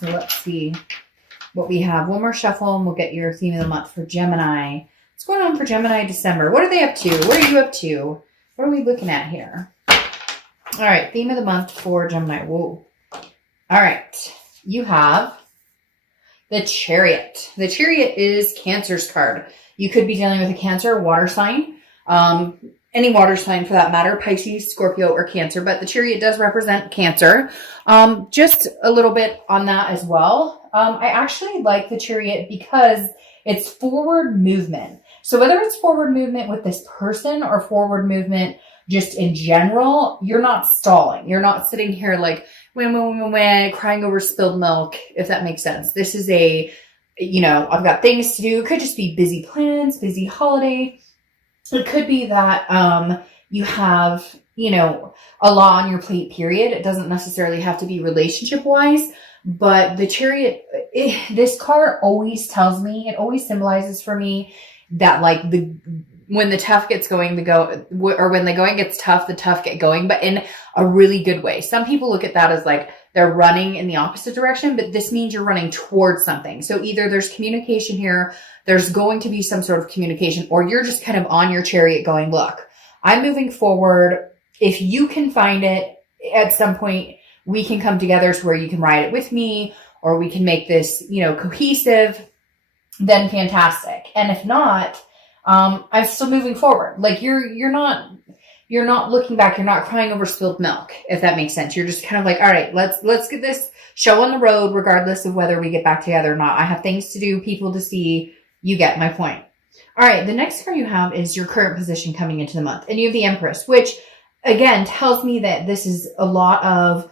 So let's see what we have. One more shuffle and we'll get your theme of the month for Gemini. What's going on for Gemini December? What are they up to? What are you up to? What are we looking at here? All right, theme of the month for Gemini. Whoa. All right, you have the Chariot. The Chariot is Cancer's card. You could be dealing with a Cancer water sign. Any water sign for that matter, Pisces, Scorpio, or Cancer, but the Chariot does represent Cancer. Just a little bit on that as well. I actually like the Chariot because it's forward movement. So whether it's forward movement with this person or forward movement just in general, you're not stalling. You're not sitting here like, crying over spilled milk, if that makes sense. This is I've got things to do. It could just be busy plans, busy holiday. It could be that you have, a lot on your plate, period. It doesn't necessarily have to be relationship-wise, but the Chariot, this card always tells me, it always symbolizes for me that like when the tough gets going, when the going gets tough, the tough get going, but in a really good way. Some people look at that as like they're running in the opposite direction, but this means you're running towards something. So either there's communication here, there's going to be some sort of communication, or you're just kind of on your Chariot going, look, I'm moving forward. If you can find it at some point, we can come together to where you can ride it with me, or we can make this, cohesive, then fantastic. And if not, I'm still moving forward. Like you're not looking back. You're not crying over spilled milk, if that makes sense. You're just kind of like, all right, let's get this show on the road, regardless of whether we get back together or not. I have things to do, people to see. You get my point. All right. The next card you have is your current position coming into the month, and you have the Empress, which again tells me that this is a lot of,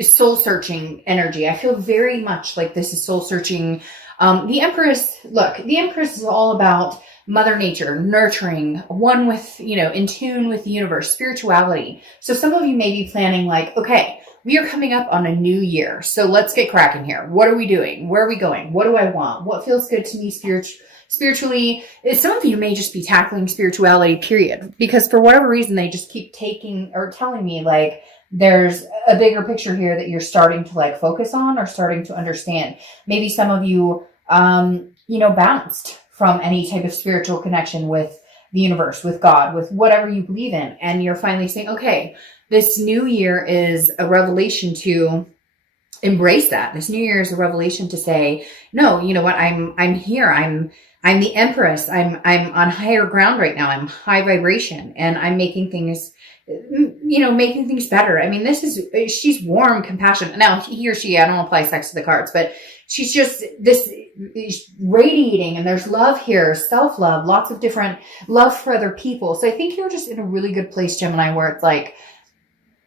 soul searching energy. I feel very much like this is soul searching. The Empress is all about Mother Nature, nurturing, one with, in tune with the universe, spirituality. So some of you may be planning like, okay, we are coming up on a new year. So let's get cracking here. What are we doing? Where are we going? What do I want? What feels good to me spiritually? Some of you may just be tackling spirituality, period, because for whatever reason, they just keep taking or telling me like, there's a bigger picture here that you're starting to like focus on or starting to understand. Maybe some of you, bounced from any type of spiritual connection with the universe, with God, with whatever you believe in. And you're finally saying, okay, this new year is a revelation to embrace that. This new year is a revelation to say, no, you know what? I'm here. I'm the Empress. I'm on higher ground right now. I'm high vibration and I'm making things better. I mean, she's warm, compassionate. Now he or she, I don't apply sex to the cards, but she's just this radiating, and there's love here, self-love, lots of different love for other people. So I think you're just in a really good place, Gemini, where it's like,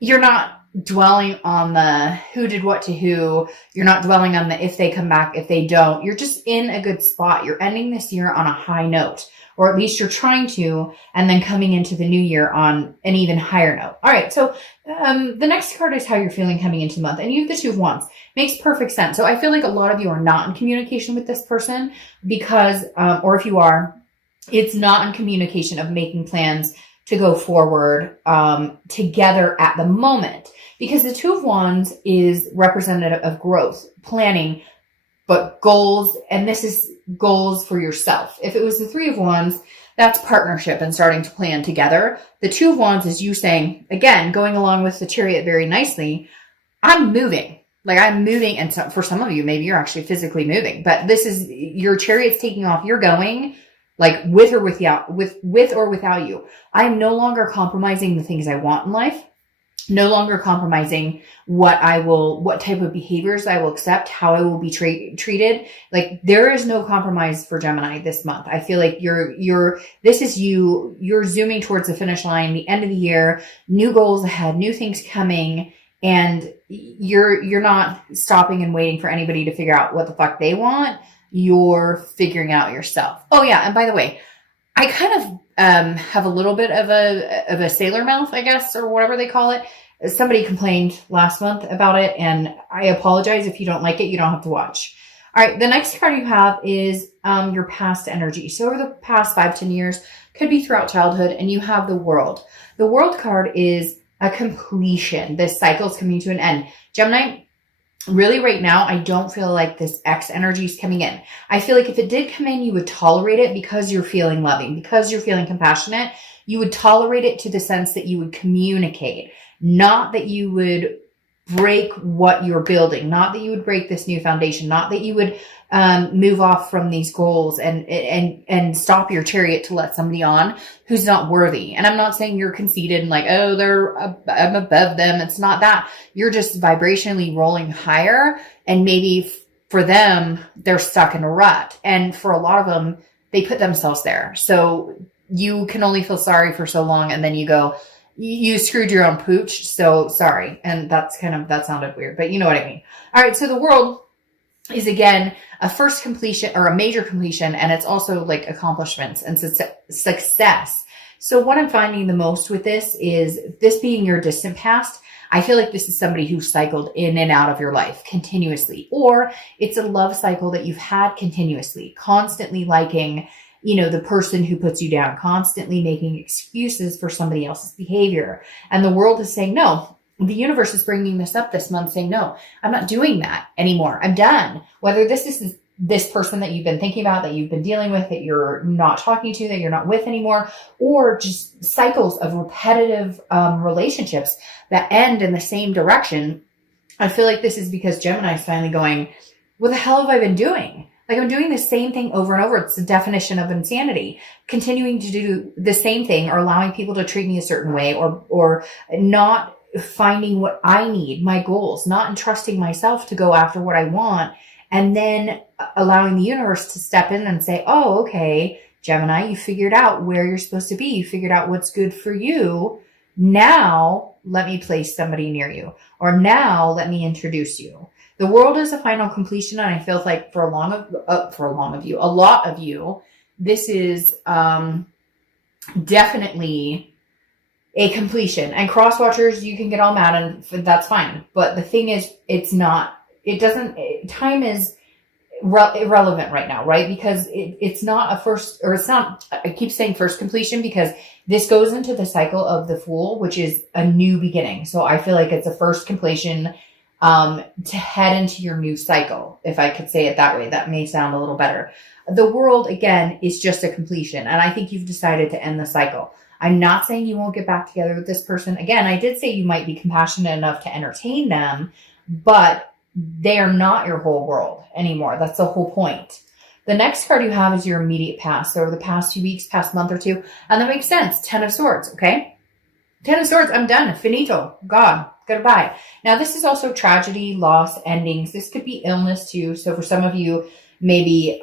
you're not dwelling on the who did what to who. You're not dwelling on the if they come back, if they don't. You're just in a good spot. You're ending this year on a high note, or at least you're trying to, and then coming into the new year on an even higher note. All right. So the next card is how you're feeling coming into the month, and you have the Two of Wands. Makes perfect sense. So I feel like a lot of you are not in communication with this person because, or if you are, it's not in communication of making plans to go forward together at the moment, because the Two of Wands is representative of growth, planning, but goals, and this is goals for yourself. If it was the Three of Wands, that's partnership and starting to plan together. The Two of Wands is you saying, again, going along with the Chariot very nicely, I'm moving. Like I'm moving, and so for some of you, maybe you're actually physically moving, but this is your Chariot's taking off. You're going like with or without you. I am no longer compromising the things I want in life. No longer compromising what type of behaviors I will accept, how I will be treated. Like there is no compromise for Gemini this month. I feel like you're zooming towards the finish line, the end of the year, new goals ahead, new things coming. And you're not stopping and waiting for anybody to figure out what the fuck they want. You're figuring out yourself. Oh yeah. And by the way, I kind of have a little bit of a sailor mouth, I guess, or whatever they call it. Somebody complained last month about it, and I apologize. If you don't like it, you don't have to watch. All right. The next card you have is your past energy. So over the past 5-10 years, could be throughout childhood, and you have the World. The World card is a completion. This cycle is coming to an end. Gemini, really right now, I don't feel like this X energy is coming in. I feel like if it did come in, you would tolerate it because you're feeling loving, because you're feeling compassionate. You would tolerate it to the sense that you would communicate, not that you would break what you're building, not that you would break this new foundation, not that you would move off from these goals and stop your chariot to let somebody on who's not worthy. And I'm not saying you're conceited and like, oh, I'm above them. It's not that. You're just vibrationally rolling higher. And maybe for them, they're stuck in a rut. And for a lot of them, they put themselves there. So you can only feel sorry for so long. And then you go, you screwed your own pooch. So sorry. And that sounded weird, but you know what I mean? All right. So the world is again a first completion or a major completion. And it's also like accomplishments and success. So what I'm finding the most with this is this being your distant past. I feel like this is somebody who cycled in and out of your life continuously, or it's a love cycle that you've had continuously, constantly liking, you know, the person who puts you down, constantly making excuses for somebody else's behavior. And the world is saying, no, the universe is bringing this up this month saying, no, I'm not doing that anymore. I'm done. Whether this is this person that you've been thinking about, that you've been dealing with, that you're not talking to, that you're not with anymore, or just cycles of repetitive relationships that end in the same direction. I feel like this is because Gemini is finally going, what the hell have I been doing? Like I'm doing the same thing over and over. It's the definition of insanity. Continuing to do the same thing or allowing people to treat me a certain way or not finding what I need, my goals, not entrusting myself to go after what I want, and then allowing the universe to step in and say, oh, okay, Gemini, you figured out where you're supposed to be. You figured out what's good for you. Now let me place somebody near you, or now let me introduce you. The world is a final completion, and I feel like for a lot of you, this is definitely a completion. And cross watchers, you can get all mad, and that's fine. But the thing is, time is irrelevant right now, right? Because it's not a first, or it's not, I keep saying first completion because this goes into the cycle of the Fool, which is a new beginning. So I feel like it's a first completion to head into your new cycle. If I could say it that way, that may sound a little better. The world, again, is just a completion. And I think you've decided to end the cycle. I'm not saying you won't get back together with this person. Again, I did say you might be compassionate enough to entertain them, but they are not your whole world anymore. That's the whole point. The next card you have is your immediate past. So the past few weeks, past month or two. And that makes sense. 10 of Swords, okay? 10 of Swords, I'm done. Finito. God. Goodbye. Now, this is also tragedy, loss, endings. This could be illness too. So for some of you, maybe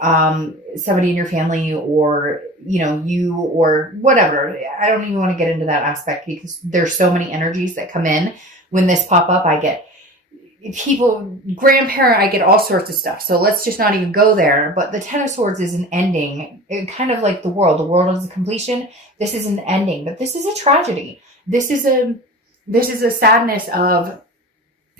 somebody in your family or, you know, you or whatever. I don't even want to get into that aspect because there's so many energies that come in. When this pop up, I get people, grandparent, I get all sorts of stuff. So let's just not even go there. But the 10 of Swords is an ending, kind of like the world. The world is a completion. This is an ending, but this is a tragedy. This is a sadness of,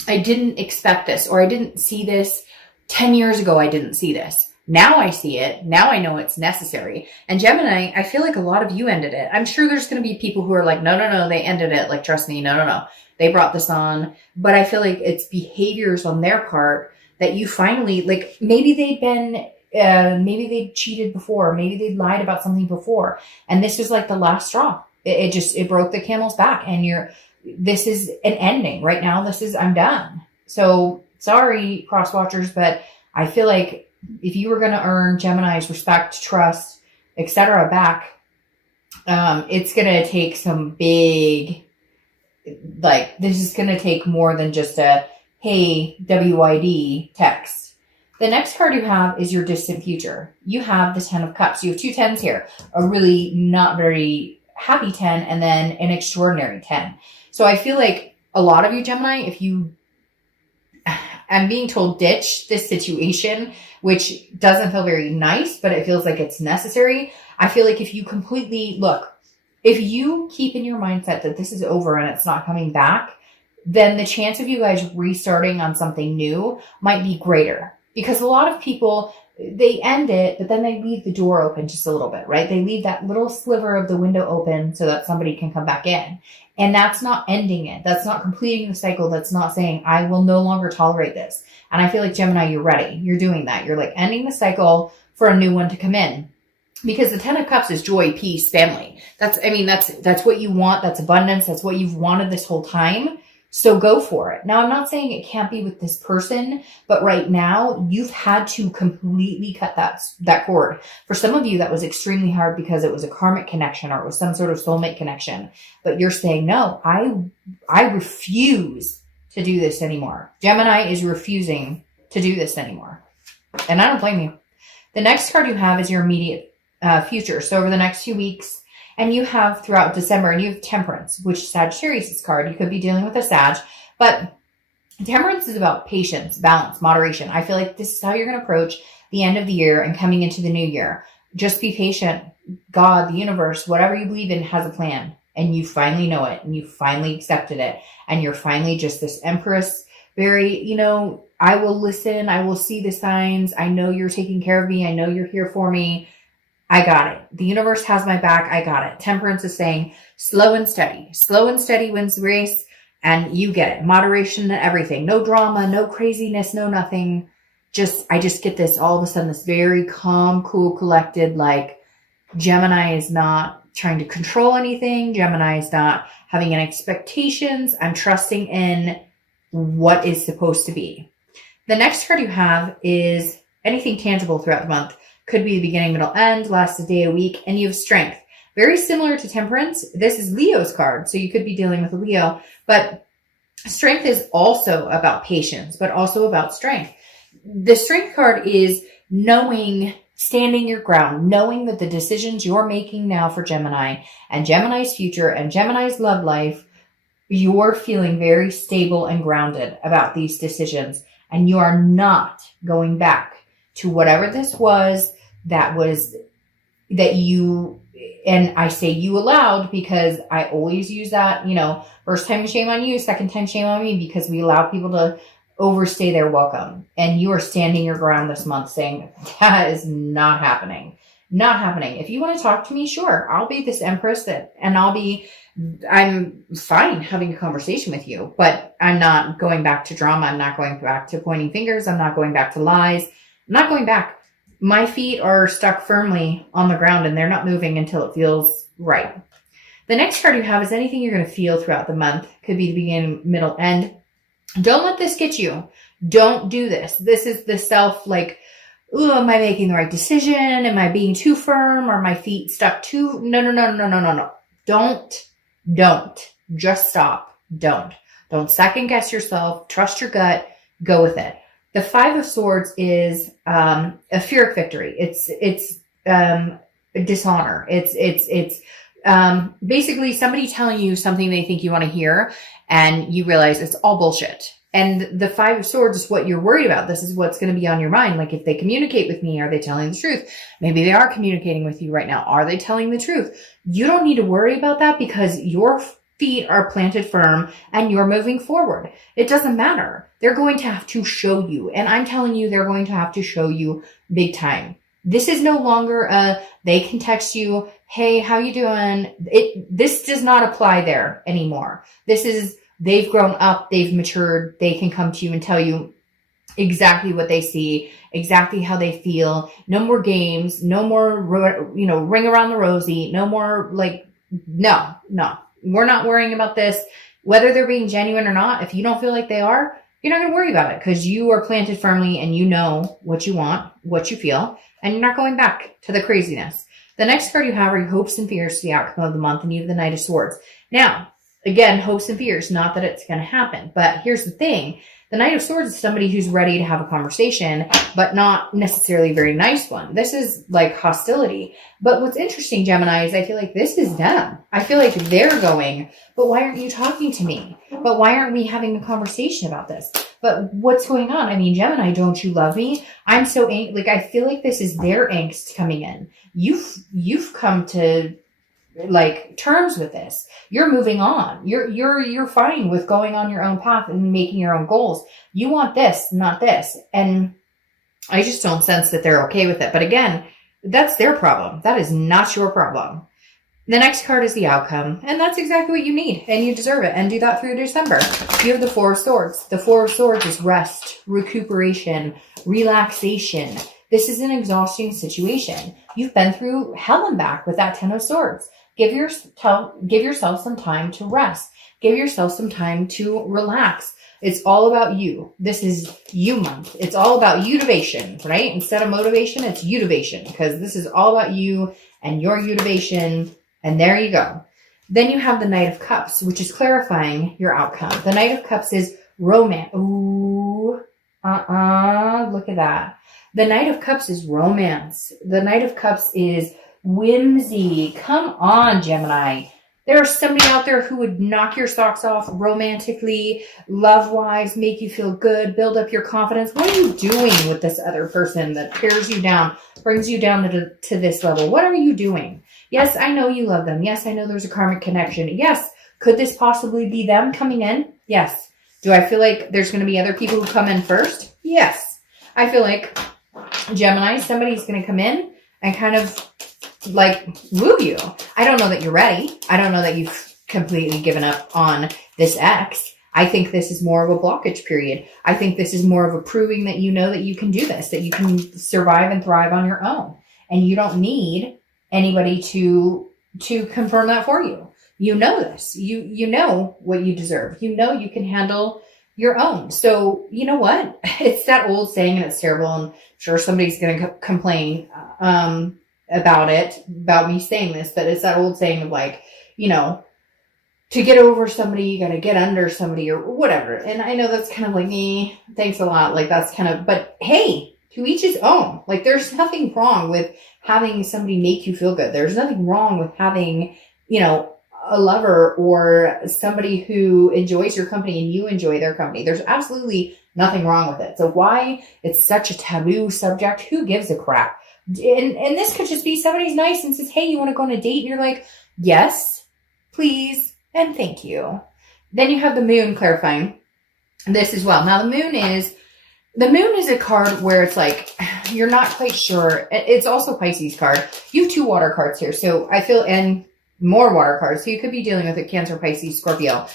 I didn't expect this, or I didn't see this 10 years ago. I didn't see this. Now I see it. Now I know it's necessary. And Gemini, I feel like a lot of you ended it. I'm sure there's going to be people who are like, no, they ended it. Like, trust me, no. They brought this on. But I feel like it's behaviors on their part that you finally, like, maybe maybe they cheated before. Maybe they lied about something before. And this was like the last straw. It broke the camel's back, and this is an ending right now. I'm done. So sorry, cross watchers, but I feel like if you were going to earn Gemini's respect, trust, etc. back, it's going to take some big, like, this is going to take more than just a, hey, WID text. The next card you have is your distant future. You have the 10 of Cups. You have two 10s here, a really not very happy 10 and then an extraordinary 10. So I feel like a lot of you, Gemini, I'm being told ditch this situation, which doesn't feel very nice, but it feels like it's necessary. I feel like if you if you keep in your mindset that this is over and it's not coming back, then the chance of you guys restarting on something new might be greater. Because a lot of people, they end it, but then they leave the door open just a little bit, right? They leave that little sliver of the window open so that somebody can come back in. And that's not ending it. That's not completing the cycle. That's not saying, I will no longer tolerate this. And I feel like, Gemini, you're ready. You're doing that. You're like ending the cycle for a new one to come in. Because the 10 of Cups is joy, peace, family. That's what you want. That's abundance. That's what you've wanted this whole time. So go for it. Now, I'm not saying it can't be with this person, but right now you've had to completely cut that cord. For some of you, that was extremely hard because it was a karmic connection or it was some sort of soulmate connection. But you're saying, no, I refuse to do this anymore. Gemini is refusing to do this anymore. And I don't blame you. The next card you have is your immediate future. So over the next few weeks, and you have throughout December, and you have Temperance, which is Sagittarius' card. You could be dealing with a Sag, but Temperance is about patience, balance, moderation. I feel like this is how you're going to approach the end of the year and coming into the new year. Just be patient. God, the universe, whatever you believe in has a plan, and you finally know it, and you finally accepted it, and you're finally just this Empress, very, I will listen. I will see the signs. I know you're taking care of me. I know you're here for me. I got it. The universe has my back. I got it. Temperance is saying slow and steady. Slow and steady wins the race. And you get it. Moderation and everything. No drama, no craziness, no nothing. I just get this all of a sudden, this very calm, cool, collected, like Gemini is not trying to control anything. Gemini is not having any expectations. I'm trusting in what is supposed to be. The next card you have is anything tangible throughout the month. Could be the beginning, middle, end, lasts a day, a week, and you have Strength. Very similar to Temperance. This is Leo's card, so you could be dealing with a Leo, but Strength is also about patience, but also about strength. The Strength card is knowing, standing your ground, knowing that the decisions you're making now for Gemini and Gemini's future and Gemini's love life, you're feeling very stable and grounded about these decisions, and you are not going back to whatever this was that you, and I say you allowed because I always use that, first time shame on you, second time shame on me, because we allow people to overstay their welcome. And you are standing your ground this month saying, that is not happening. Not happening. If you want to talk to me, sure, I'll be this Empress I'm fine having a conversation with you, but I'm not going back to drama. I'm not going back to pointing fingers. I'm not going back to lies. I'm not going back. My feet are stuck firmly on the ground and they're not moving until it feels right. The next card you have is anything you're going to feel throughout the month. Could be the beginning, middle, end. Don't let this get you. Don't do this. This is the self ooh, am I making the right decision? Am I being too firm? Are my feet stuck too? No. Don't. Just stop. Don't second guess yourself. Trust your gut. Go with it. The 5 of Swords is a Pyrrhic victory. It's dishonor. It's basically somebody telling you something they think you want to hear, and you realize it's all bullshit. And the 5 of Swords is what you're worried about. This is what's going to be on your mind. Like, if they communicate with me, are they telling the truth? Maybe they are communicating with you right now. Are they telling the truth? You don't need to worry about that because your feet are planted firm and you're moving forward. It doesn't matter. They're going to have to show you. And I'm telling you, they're going to have to show you big time. This is no longer they can text you, hey, how you doing? This does not apply there anymore. This is, they've grown up, they've matured, they can come to you and tell you exactly what they see, exactly how they feel. No more games, no more, ring around the rosy, no more no. We're not worrying about this. Whether they're being genuine or not, if you don't feel like they are, you're not going to worry about it because you are planted firmly and you know what you want, what you feel, and you're not going back to the craziness. The next card you have are your hopes and fears to the outcome of the month, and you have the Knight of Swords. Now, again, hopes and fears, not that it's going to happen, but here's the thing. The Knight of Swords is somebody who's ready to have a conversation, but not necessarily a very nice one. This is like hostility. But what's interesting, Gemini, is I feel like this is them. I feel like they're going, but why aren't you talking to me? But why aren't we having a conversation about this? But what's going on? I mean, Gemini, don't you love me? I'm so angry. I feel like this is their angst coming in. You've come to terms with this. You're moving on. You're fine with going on your own path and making your own goals. You want this, not this. And I just don't sense that they're okay with it. But again, that's their problem. That is not your problem. The next card is the outcome, and that's exactly what you need, and you deserve it, and do that through December. You have the Four of Swords. The Four of Swords is rest, recuperation, relaxation. This is an exhausting situation. You've been through hell and back with that Ten of Swords. Give yourself some time to rest. Give yourself some time to relax. It's all about you. This is you month. It's all about utivation, right? Instead of motivation, it's utivation, because this is all about you and your utivation. And there you go. Then you have the Knight of Cups, which is clarifying your outcome. The Knight of Cups is romance. Ooh, look at that. The Knight of Cups is romance. The Knight of Cups is whimsy. Come on, Gemini. There's somebody out there who would knock your socks off romantically, love-wise, make you feel good, build up your confidence. What are you doing with this other person that tears you down, brings you down to this level? What are you doing? Yes, I know you love them. Yes, I know there's a karmic connection. Yes, could this possibly be them coming in? Yes. Do I feel like there's going to be other people who come in first? Yes. I feel like, Gemini, somebody's going to come in and kind of like woo you. I don't know that you're ready. I don't know that you've completely given up on this ex. I think this is more of a blockage period. I think this is more of a proving that you know that you can do this, that you can survive and thrive on your own. And you don't need anybody to confirm that for you. You know this. You know what you deserve. You know you can handle your own. So you know what? It's that old saying, and it's terrible. I'm sure somebody's going to complain about me saying this, but it's that old saying of like, you know, to get over somebody, you got to get under somebody or whatever. And I know that's kind of like me. Thanks a lot. Like that's kind of, but hey, to each his own. Like there's nothing wrong with having somebody make you feel good. There's nothing wrong with having, you know, a lover or somebody who enjoys your company and you enjoy their company. There's absolutely nothing wrong with it. So why it's such a taboo subject? Who gives a crap? And this could just be somebody's nice and says, hey, you want to go on a date? And you're like, yes, please, and thank you. Then you have the Moon clarifying this as well. Now the Moon is a card where it's like, you're not quite sure. It's also Pisces card. You have two water cards here. So I feel, and more water cards. So you could be dealing with a Cancer, Pisces, Scorpio,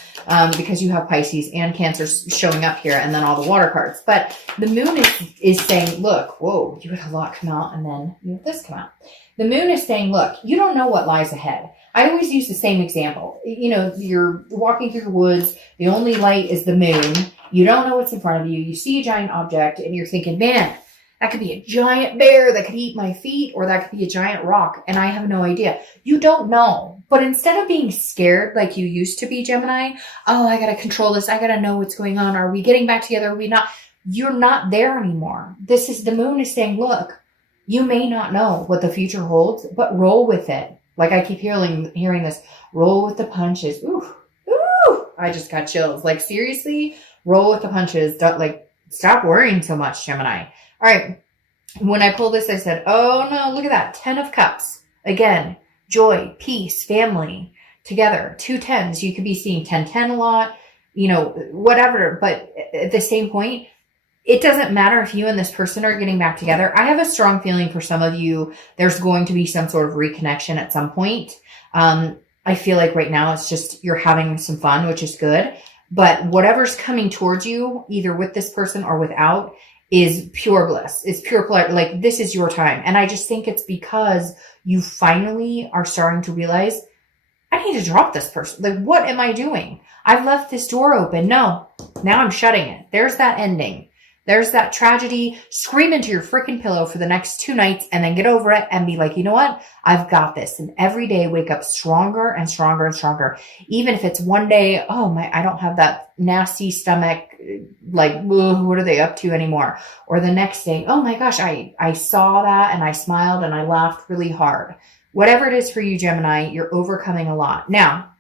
because you have Pisces and Cancer showing up here and then all the water cards. But the Moon is saying, look, whoa, you had a lot come out and then you have this come out. The Moon is saying, look, you don't know what lies ahead. I always use the same example. You know, you're walking through the woods. The only light is the moon. You don't know what's in front of you. You see a giant object and you're thinking, man, that could be a giant bear that could eat my feet, or that could be a giant rock, and I have no idea. You don't know. But instead of being scared like you used to be, Gemini, oh, I got to control this. I got to know what's going on. Are we getting back together? Are we not? You're not there anymore. The Moon is saying, look, you may not know what the future holds, but roll with it. Like I keep hearing this, roll with the punches. Ooh, I just got chills. Like seriously, roll with the punches. Stop worrying so much, Gemini. All right. When I pulled this, I said, oh no, look at that. 10 of Cups. Again, joy, peace, family, together. 2 10s. You could be seeing 10-10 a lot, you know, whatever. But at the same point, it doesn't matter if you and this person are getting back together. I have a strong feeling for some of you, there's going to be some sort of reconnection at some point. I feel like right now it's just you're having some fun, which is good. But whatever's coming towards you, either with this person or without, is pure bliss. It's pure pleasure. Like this is your time. And I just think it's because you finally are starting to realize, I need to drop this person. Like, what am I doing? I've left this door open. No, now I'm shutting it. There's that ending. There's that tragedy. Scream into your freaking pillow for the next 2 nights and then get over it and be like, you know what? I've got this. And every day wake up stronger and stronger and stronger. Even if it's one day, oh my, I don't have that nasty stomach. Like, what are they up to anymore? Or the next day, oh my gosh, I saw that and I smiled and I laughed really hard. Whatever it is for you, Gemini, you're overcoming a lot. Now,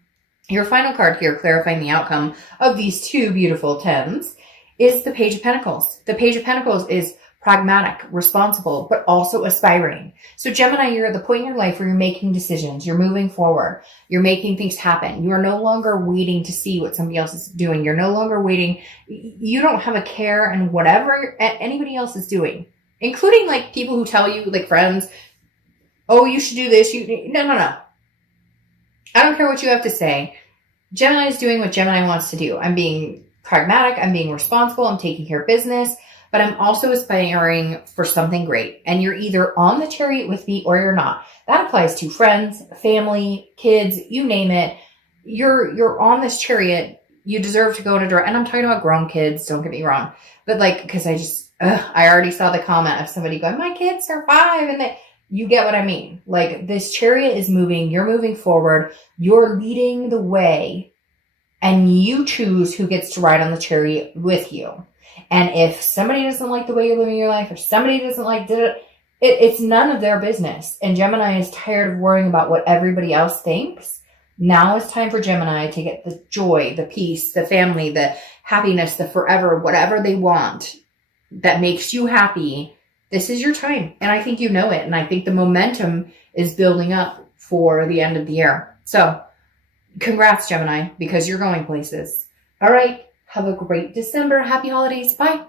your final card here, clarifying the outcome of these 2 beautiful 10s, is the Page of Pentacles. The Page of Pentacles is pragmatic, responsible, but also aspiring. So Gemini, you're at the point in your life where you're making decisions. You're moving forward. You're making things happen. You are no longer waiting to see what somebody else is doing. You're no longer waiting. You don't have a care in whatever anybody else is doing. including like people who tell you, like friends, oh, you should do this. No. I don't care what you have to say. Gemini is doing what Gemini wants to do. I'm being pragmatic. I'm being responsible. I'm taking care of business, but I'm also aspiring for something great. And you're either on the chariot with me or you're not. That applies to friends, family, kids, you name it. You're on this chariot. You deserve to go in a direction. And I'm talking about grown kids. Don't get me wrong. But like, because I already saw the comment of somebody going, my kids are 5 and you get what I mean. Like, this chariot is moving. You're moving forward. You're leading the way. And you choose who gets to ride on the chariot with you. And if somebody doesn't like the way you're living your life, or somebody doesn't like it's none of their business. And Gemini is tired of worrying about what everybody else thinks. Now it's time for Gemini to get the joy, the peace, the family, the happiness, the forever, whatever they want that makes you happy. This is your time. And I think you know it. And I think the momentum is building up for the end of the year. So congrats, Gemini, because you're going places. All right. Have a great December. Happy holidays. Bye.